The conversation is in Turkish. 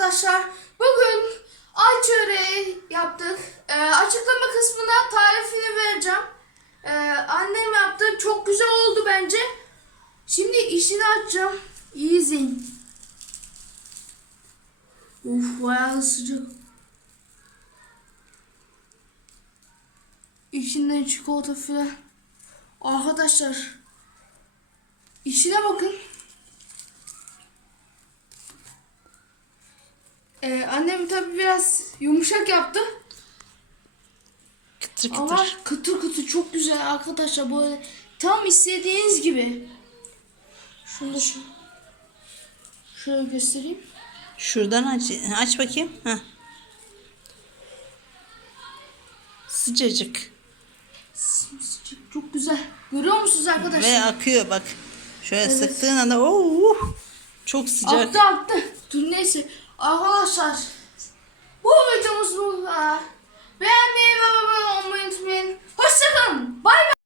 Arkadaşlar. Bugün ay çöreği yaptık. Ee, açıklama kısmına tarifini vereceğim. Ee, annem yaptı. Çok güzel oldu bence. Şimdi işini açacağım. İyi izleyin. Uf bayağı sıcak. İçinden çikolata falan. Arkadaşlar. İçine bakın. Ee, annem tabi biraz yumuşak yaptı. Kıtır kıtır. Ama kıtır kıtır çok güzel arkadaşlar böyle tam istediğiniz gibi. Şunu da şu. Şöyle göstereyim. Şuradan aç, aç bakayım. Heh. Sıcacık. Sımsıcak, Çok güzel. Görüyor musunuz arkadaşlar? Ve akıyor bak. Şöyle Evet. sıktığın anda oh, çok sıcak. Aktı aktı.